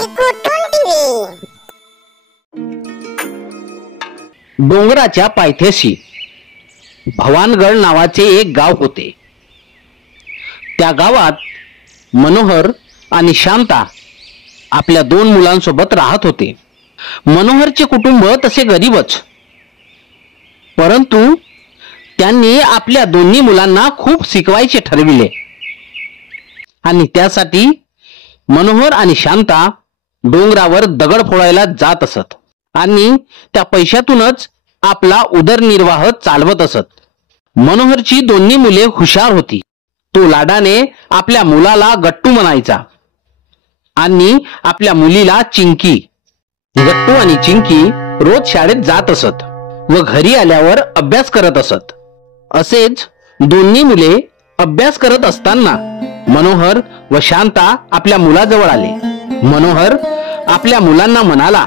चिकूटून TV. डोंगराच्या पायथ्याशी भवानगड नावाचे एक गाव होते. त्या गावात मनोहर आणि शांता आपल्या 2 मुलांसोबत राहत होते. मनोहरचे कुटुंब तसे गरीबच, परंतु त्यांनी आपल्या दोन्ही मुलांना खूप शिकवायचे ठरविले आणि त्यासाठी मनोहर आणि शांता डोंगरावर दगड फोडायला जात असत आणि त्या पैशातूनच आपला उदरनिर्वाह चालवत असत. मनोहरची दोन्ही मुले हुशार होती. तो लाडाने आपल्या मुलाला गट्टू म्हणायचा आणि आपल्या मुलीला चिंकी. गट्टू आणि चिंकी रोज शाळेत जात असत व घरी आल्यावर अभ्यास करत असत. असेच दोन्ही मुले अभ्यास करत असताना मनोहर व शांता आपल्या मुलाजवळ आले. मनोहर आपल्या मुलांना म्हणाला,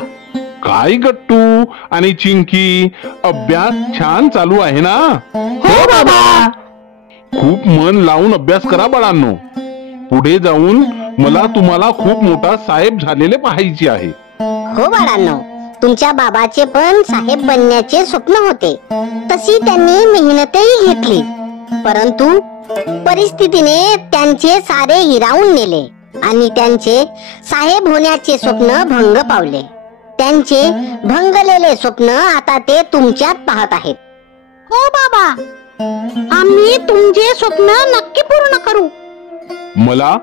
काय गट्टू आणि चिंकी, अभ्यास छान चालू आहे ना? हो बाबा. खूप मन लावून अभ्यास करा बाळांनो. पुढे जाऊन मला तुम्हाला खूप मोठा साहेब झालेले पाहायचे आहे. हो बाळांनो, तुमच्या बाबाचे पण साहेब बनण्याचे स्वप्न होते. तशी त्यांनी मेहनतही घेतली, परंतु परिस्थितीने त्यांचे सारे हिरावून नेले आणि त्यांचे साहेब होण्याचे स्वप्न भंग पावले. त्यांचे भंगलेले स्वप्न आता ते तुमच्यात पाहत आहेत. हो बाबा, आम्ही तुमचे स्वप्न नक्की पूर्ण करू. मला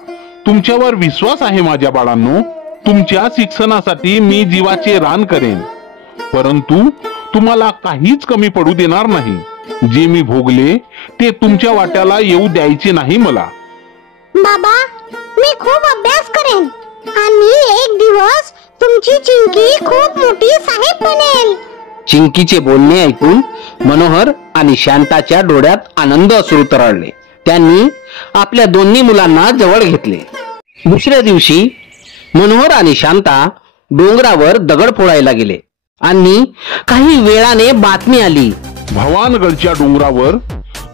तुमच्यावर विश्वास आहे माझ्या बाळांनो. तुमच्या शिक्षणासाठी मी जीवाचे रान करेन, परंतु तुम्हाला काहीच कमी पडू देणार नाही. जे मी भोगले ते तुमच्या वाट्याला येऊ द्यायचे नाही मला. बाबा, मी खूप अभ्यास करेन आणि एक दिवस तुमची चिंकी खूप मोठी साहेब बनेल. चिंकीचे बोलणे ऐकून मनोहर आणि शांताच्या डोळ्यात आनंद अश्रू तरळले. त्यांनी आपल्या दोन्ही मुलांना जवळ घेतले. दुसऱ्या दिवशी मनोहर आणि शांता डोंगरावर दगड फोडायला गेले आणि काही वेळाने बातमी आली. भवानगडच्या डोंगरावर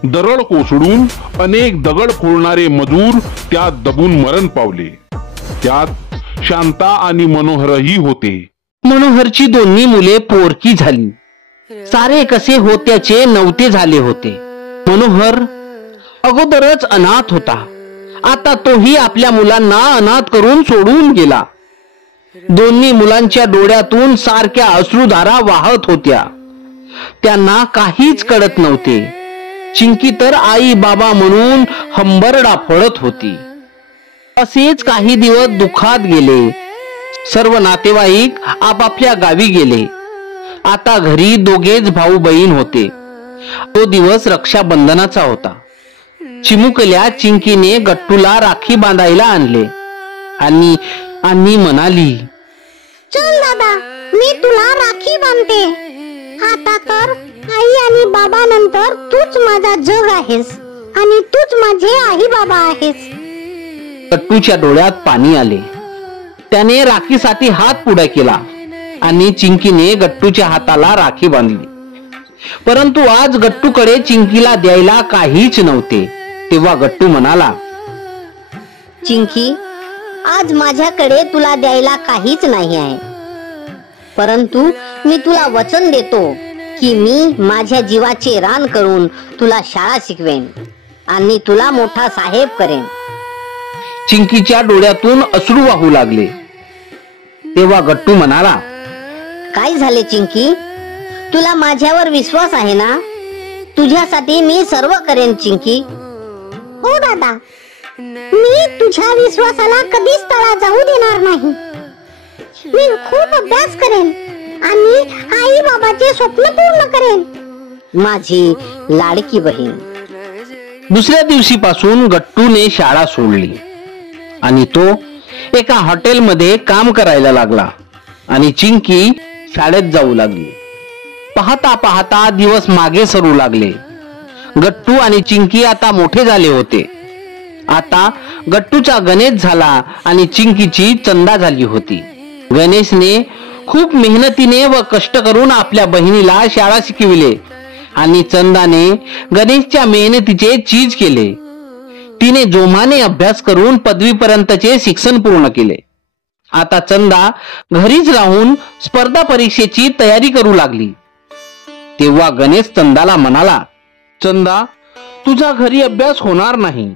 दरड कोसळून अनेक दगड फोडणारे मजूर त्यात दबून मरण पावले. त्यात शांता आणि मनोहरही होते. मनोहरची दोन्ही मुले पोरकी झाली. सारे कसे होत्याचे नव्हते झाले होते. मनोहर अगोदरच अनाथ होता, आता तोही आपल्या मुलांना अनाथ करून सोडून गेला. दोन्ही मुलांच्या डोळ्यातून सारख्या अश्रुधारा वाहत होत्या. त्यांना काहीच कळत नव्हते. चिंकी तर आई बाबा म्हणून हंबरडा फोडत होती. असेच काही दिवस दुःखात गेले. सर्व नातेवाईक आपापल्या गावी गेले. आता घरी दोघेच भाऊ बहीण होते. तो दिवस रक्षाबंधनाचा होता. चिमुकल्या चिंकीने गट्टूला राखी बांधायला आणले आणि म्हणाली, चल दादा, मी तुला राखी बांधते. आता तर आई आणि बाबा नंतर तूच माझा जग आहेस आणि तूच माझे आई बाबा आहेस. गट्टूच्या डोळ्यात पाणी आले. त्याने राखीसाठी हात पुढे केला आणि चिंकीने गट्टूच्या हाताला राखी बांधली. परंतु आज गट्टूकडे चिंकीला द्यायला काहीच नव्हते. तेव्हा गट्टू म्हणाला, चिंकी, आज माझ्याकडे तुला द्यायला काहीच नाही आहे, परंतु मी तुला वचन देतो की मी माझ्या जीवाचे रान करून तुला शाळा शिकवेन आणि तुला मोठा साहेब करेन. चिंकीच्या डोळ्यातून अश्रू वाहू लागले. तेव्हा गट्टू म्हणाला, काय झाले चिंकी? तुला माझ्यावर विश्वास आहे ना? तुझ्यासाठी मी सर्व करेन चिंकी. हो दादा, मी तुझ्या विश्वासाला कधीच तडा जाऊ देणार नाही. मी खूप अभ्यास करेन आणि आई बाबाचे स्वप्न पूर्ण करेन. माझी लाडकी बहीण. दुसऱ्या दिवशीपासून गट्टूने शाळा सोडली आणि तो एका हॉटेलमध्ये काम करायला लागला आणि चिंकी शाळेत जाऊ लागली. पाहता पाहता दिवस मागे सरू लागले. गट्टू आणि चिंकी आता मोठे झाले होते. आता गट्टूचा गणेश झाला आणि चिंकीची चंदा झाली होती. गणेशने खूप मेहनतीने व कष्ट करून आपल्या बहिणीला शाळा शिकविले आणि चंदाने गणेशच्या मेहनतीचे चीज केले. तिने जोमाने अभ्यास करून पदवीपर्यंतचे शिक्षण पूर्ण केले. आता चंदा घरीच राहून स्पर्धा परीक्षेची तयारी करू लागली. तेव्हा गणेश चंदाला म्हणाला, चंदा, तुझा घरी अभ्यास होणार नाही.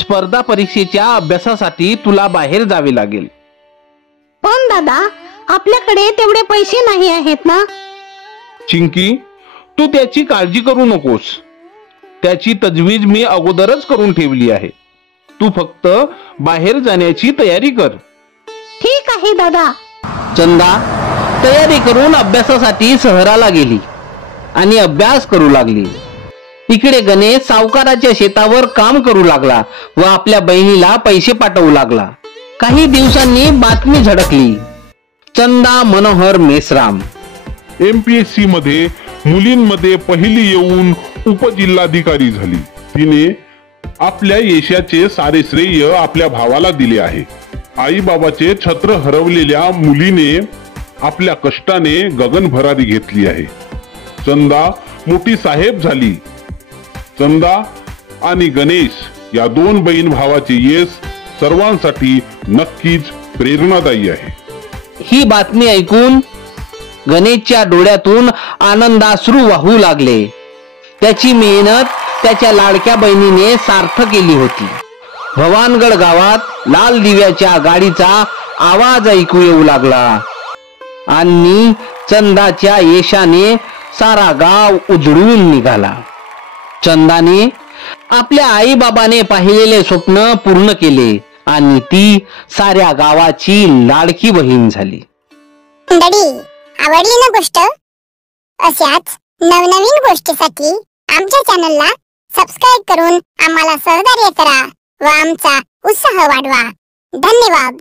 स्पर्धा परीक्षेच्या अभ्यासासाठी तुला बाहेर जावे लागेल. पण दादा, आपल्याकडे तेवढे पैसे नाही आहेत ना. चिंकी, तू त्याची काळजी करू नकोस. त्याची तजवीज मी अगोदरच करून ठेवली आहे. तू फक्त बाहेर जाण्याची तयारी कर. ठीक आहे दादा. चंदा तयारी करून अभ्यासासाठी शहराला गेली आणि अभ्यास करू लागली. इकडे गणेश सावकाराच्या शेतावर काम करू लागला व आपल्या बहिणीला पैसे पाठवू लागला. काही दिवसांनी बातमी झळकली. चंदा मनोहर मेश्राम MPSC मध्ये मुलींमध्ये पहिली येऊन उपजिल्हाधिकारी झाली. तिने आपल्या यशाचे सारे श्रेय आपल्या भावाला दिले आहे. आई बाबाचे छत्र हरवलेल्या मुलीने आपल्या कष्टाने गगनभरारी घेतली आहे. चंदा मोठी साहेब झाली. चंदा आणि गणेश या दोन बहीण भावाचे यश सर्वांसाठी नक्कीच प्रेरणादायी आहे. ही बातमी ऐकून गणेशच्या डोळ्यातून आनंदाश्रू वाहू लागले. त्याची मेहनत त्याच्या लाडक्या बहिणीने सार्थ केली होती. भवानगड गावात लाल दिव्याच्या गाडीचा आवाज ऐकू येऊ लागला आणि चंदाच्या यशाने सारा गाव उजळून निघाला. चंदाने आपल्या आई बाबाने पाहिलेले स्वप्न पूर्ण केले आणि ती साऱ्या गावाची लाडकी बहीण झाली. मंडळी, आवडली ना गोष्ट? अशाच नवनवीन गोष्टीसाठी आमच्या चॅनलला सबस्क्राईब करून आम्हाला सहकार्य करा व आमचा उत्साह वाढवा. धन्यवाद.